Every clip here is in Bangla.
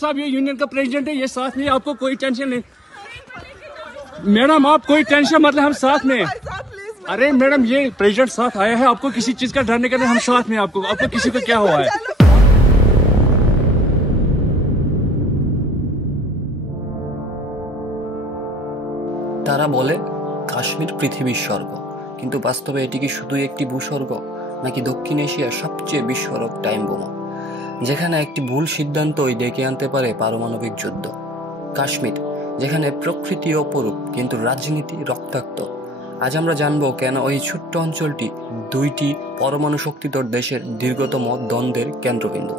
साहब ये यूनियन का प्रेसिडेंट है, ये साथ में, आपको कोई टेंशन नहीं। मैडम आप कोई टेंशन मतलब, हम साथ में। अरे मैडम ये प्रेसिडेंट साथ आया है, आपको किसी चीज का डर नहीं करना, हम साथ में। आपको किसी को क्या हुआ है? তারা বলে কাশ্মীর পৃথিবীর স্বর্গ, কিন্তু বাস্তবে এটি কি শুধুই একটি ভূস্বর্গ, নাকি দক্ষিণ এশিয়ার সবচেয়ে বিস্ফোরক টাইম বোমা, যেখানে একটি ভুল সিদ্ধান্তই ডেকে আনতে পারে পারমাণবিক যুদ্ধ? কাশ্মীর, যেখানে প্রকৃতি অপরূপ কিন্তু রাজনীতি রক্তাক্ত। আজ আমরা জানবো কেন ওই ছোট্ট অঞ্চলটি দুইটি পরমাণু শক্তিধর দেশের দীর্ঘতম দ্বন্দ্বের কেন্দ্রবিন্দু।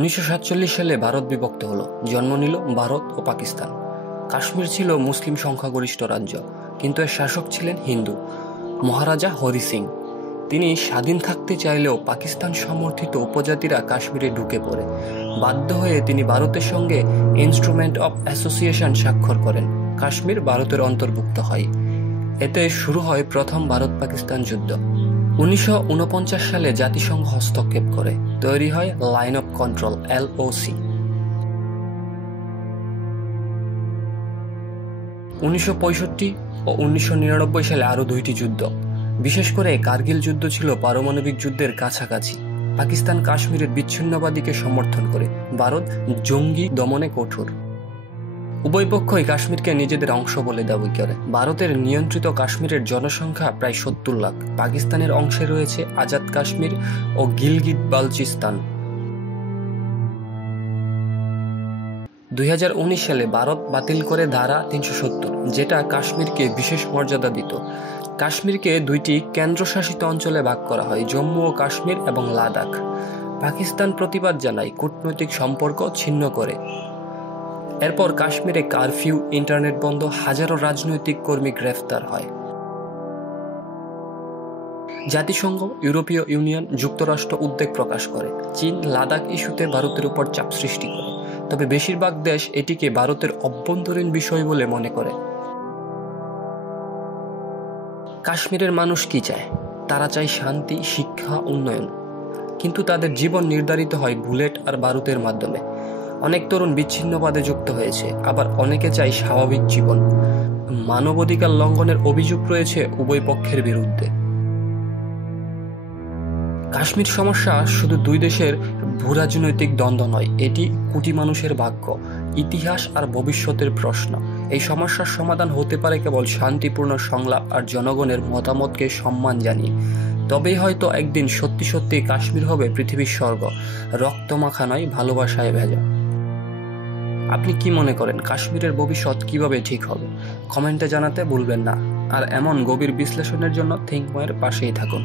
1947 সালে ভারত বিভক্ত হলো, জন্ম নিল ভারত ও পাকিস্তান। কাশ্মীর ছিল মুসলিম সংখ্যাগরিষ্ঠ রাজ্য, কিন্তু এর শাসক ছিলেন হিন্দু, মহারাজা হরি সিং। তিনি স্বাধীন থাকতে চাইলেও পাকিস্তান সমর্থিত উপজাতিরা কাশ্মীরে ঢুকে পড়ে। বাধ্য হয়ে তিনি ভারতের সঙ্গে ইনস্ট্রুমেন্ট অফ অ্যাসোসিয়েশন স্বাক্ষর করেন। কাশ্মীর ভারতের অন্তর্ভুক্ত হয়। এতে শুরু হয় প্রথম ভারত পাকিস্তান যুদ্ধ। 1949 সালে জাতিসংঘ হস্তক্ষেপ করে, তৈরি হয় লাইন অফ কন্ট্রোল LOC। 1965 ও 1999 সালে আরো দুইটি যুদ্ধ, বিশেষ করে কার্গিল যুদ্ধ ছিল পারমাণবিক যুদ্ধের কাছাকাছি। পাকিস্তান কাশ্মীরের বিচ্ছিন্নবাদীকে সমর্থন করে, ভারত জঙ্গি দমনে কঠোর। উভয় পক্ষই কাশ্মীরকে নিজেদের অংশ বলে দাবি করে। ভারতের নিয়ন্ত্রিত কাশ্মীরের জনসংখ্যা প্রায় 70 লাখ। পাকিস্তানের অংশে রয়েছে আজাদ কাশ্মীর ও গিলগিট বালচিস্তান। 2019 সালে ভারত বাতিল করে ধারা 370, যেটা কাশ্মীরকে বিশেষ মর্যাদা দিত। কাশ্মীরকে দুইটি কেন্দ্রশাসিত অঞ্চলে ভাগ করা হয়, জম্মু ও কাশ্মীর এবং লাদাখ। পাকিস্তান প্রতিবাদ জানায়, কূটনৈতিক সম্পর্ক ছিন্ন করে। এরপর কাশ্মীরে কারফিউ, ইন্টারনেট বন্ধ, হাজারো রাজনৈতিক কর্মী গ্রেফতার হয়। জাতিসংঘ, ইউরোপীয় ইউনিয়ন, যুক্তরাষ্ট্র উদ্বেগ প্রকাশ করে। চীন লাদাখ ইস্যুতে ভারতের উপর চাপ সৃষ্টি করে, তবে বেশিরভাগ দেশ এটিকে ভারতের অভ্যন্তরীণ বিষয় বলে মনে করে। কাশ্মীরের মানুষ কি চায়? তারা চায় শান্তি, শিক্ষা, উন্নয়ন, কিন্তু তাদের জীবন নির্ধারিত হয় বুলেট আর বারুদের মাধ্যমে। অনেক তরুণ বিচ্ছিন্নবাদে যুক্ত হয়েছে, আবার অনেকে চায় স্বাভাবিক জীবন। মানবাধিকার লঙ্ঘনের অভিযোগ রয়েছে উভয় পক্ষের বিরুদ্ধে। কাশ্মীর সমস্যা শুধু দুই দেশের ভূরাজনৈতিক দ্বন্দ্ব নয়, এটি কোটি মানুষের ভাগ্য, ইতিহাস আর ভবিষ্যতের প্রশ্ন। এই সমস্যার সমাধান হতে পারে কেবল শান্তিপূর্ণ সংলাপ আর জনগণের মতামতকে সম্মান জানিয়ে। তবেই হয়তো একদিন সত্যি সত্যি কাশ্মীর হবে পৃথিবীর স্বর্গ, রক্তমাখা নয়, ভালোবাসায় ভেজা। আপনি কি মনে করেন কাশ্মীরের ভবিষ্যৎ কিভাবে ঠিক হবে? কমেন্টে জানাতে ভুলবেন না। আর এমন গভীর বিশ্লেষণের জন্য থিঙ্ক ময়ের পাশেই থাকুন।